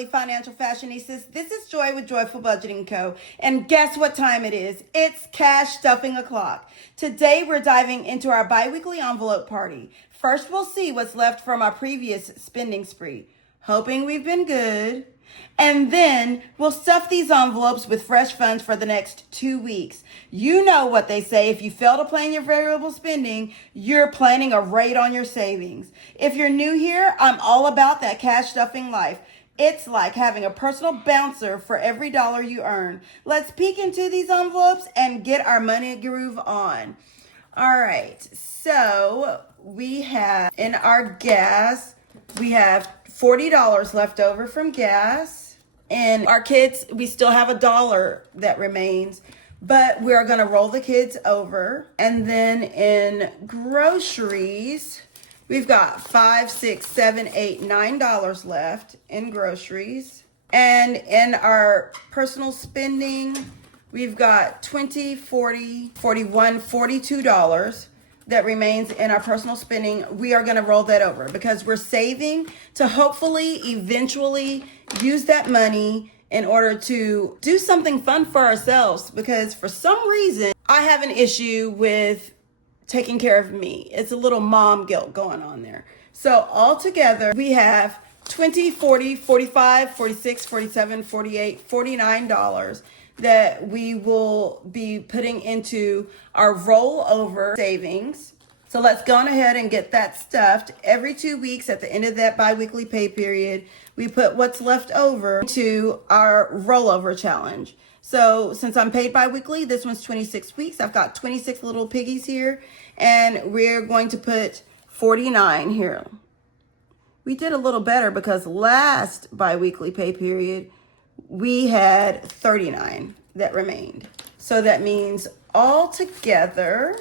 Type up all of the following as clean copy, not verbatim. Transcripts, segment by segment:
lovely financial fashionistas. This is Joy with Joyful Budgeting Co. And guess what time it is? It's cash stuffing o'clock. Today we're diving into our bi-weekly envelope party. First we'll see what's left from our previous spending spree. Hoping we've been good. And then we'll stuff these envelopes with fresh funds for the next 2 weeks. You know what they say, if you fail to plan your variable spending, you're planning a raid on your savings. If you're new here, I'm all about that cash stuffing life. It's like having a personal bouncer for every dollar you earn. Let's peek into these envelopes and get our money groove on. All right, so we have in our gas, we have $40 left over from gas. And our kids, we still have $1 that remains, but we're going to roll the kids over. And then in groceries, we've got $5, $6, $7, $8, $9 left in groceries. And in our personal spending, we've got $20, $40, $41, $42 that remains in our personal spending. We are going to roll that over because we're saving to hopefully eventually use that money in order to do something fun for ourselves, because for some reason I have an issue with taking care of me. It's a little mom guilt going on there. So altogether we have $20, $40, $45, $46, $47, $48, $49 that we will be putting into our rollover savings. So let's go on ahead and get that stuffed. Every 2 weeks at the end of that bi-weekly pay period, we put what's left over to our rollover challenge. So since I'm paid bi-weekly, this one's 26 weeks. I've got 26 little piggies here, and we're going to put 49 here. We did a little better because last bi-weekly pay period, we had 39 that remained. So that means all together,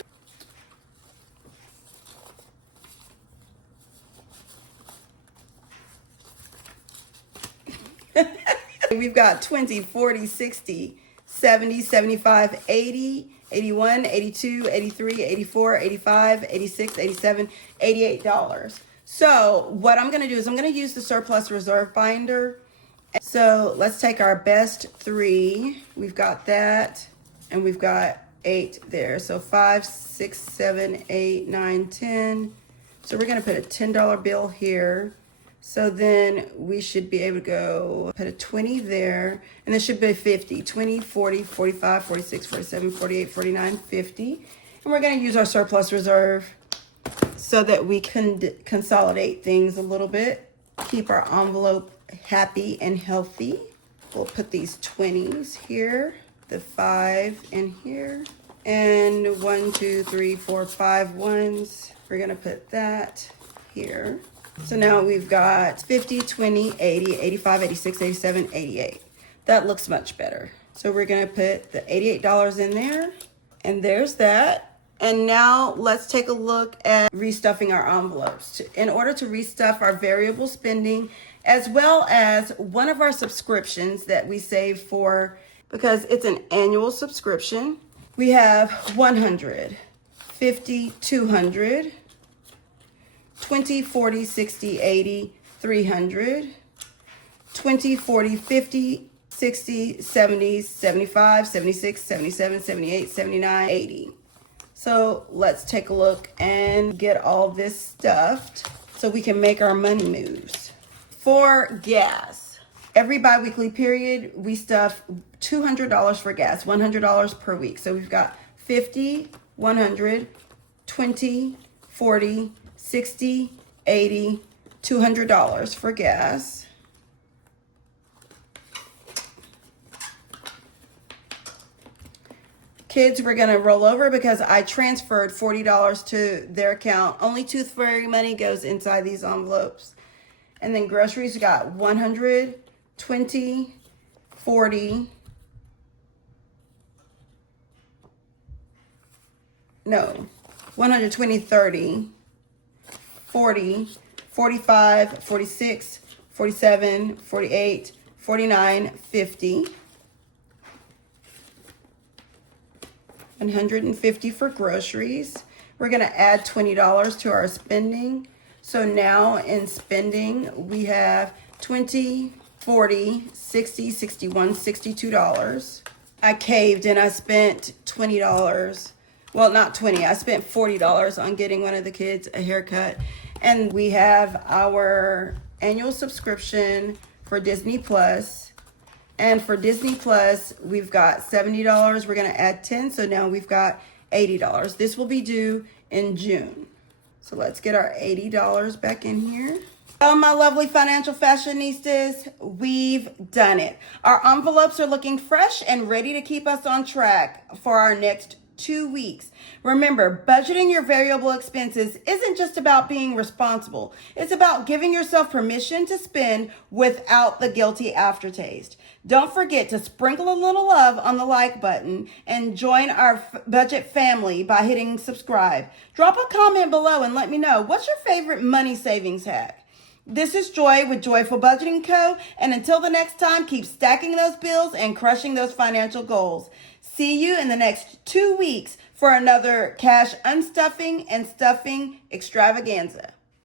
we've got 20, 40, 60, 70, 75, 80, 81, 82, 83, 84, 85, 86, 87, $88. So what I'm going to do is I'm going to use the surplus reserve binder. So let's take our best 3. We've got that, and we've got 8 there. So 5, 6, 7, 8, 9, 10. So we're going to put a $10 bill here. So then we should be able to go put a 20 there, and this should be 50, 20, 40, 45, 46, 47, 48, 49, 50. And we're going to use our surplus reserve so that we can consolidate things a little bit, keep our envelope happy and healthy. We'll put these 20s here, the 5 in here, and 1, 2, 3, 4, 5 ones. We're going to put that here. So now we've got 50, 20, 80, 85, 86, 87, 88. That looks much better. So we're going to put the $88 in there, and there's that. And now let's take a look at restuffing our envelopes. In order to restuff our variable spending, as well as one of our subscriptions that we save for, because it's an annual subscription, we have 100, 50, 200, 20, 40, 60, 80, 300, 20, 40, 50, 60, 70, 75, 76, 77, 78, 79, 80. So let's take a look and get all this stuffed so we can make our money moves. For gas, every bi-weekly period, we stuff $200 for gas, $100 per week. So we've got 50, 100, 20, 40, 60, 80, $200 for gas. Kids, we're going to roll over because I transferred $40 to their account. Only Tooth Fairy money goes inside these envelopes. And then groceries, we got 100, 20, 40, no, 120, 30, 40, 45, 46, 47, 48, 49, 50. 150 for groceries. We're going to add $20 to our spending. So now in spending, we have 20, $40, $60, $61, $62. I caved and I spent $20. Well, not 20. I spent $40 on getting one of the kids a haircut. And we have our annual subscription for Disney Plus. And for Disney Plus, we've got $70. We're going to add 10, so now we've got $80. This will be due in June. So let's get our $80 back in here. Oh, my lovely financial fashionistas, we've done it. Our envelopes are looking fresh and ready to keep us on track for our next 2 weeks. Remember, budgeting your variable expenses isn't just about being responsible. It's about giving yourself permission to spend without the guilty aftertaste. Don't forget to sprinkle a little love on the like button and join our budget family by hitting subscribe. Drop a comment below and let me know, what's your favorite money savings hack? This is Joy with Joyful Budgeting Co. And until the next time, keep stacking those bills and crushing those financial goals. See you in the next 2 weeks for another cash unstuffing and stuffing extravaganza.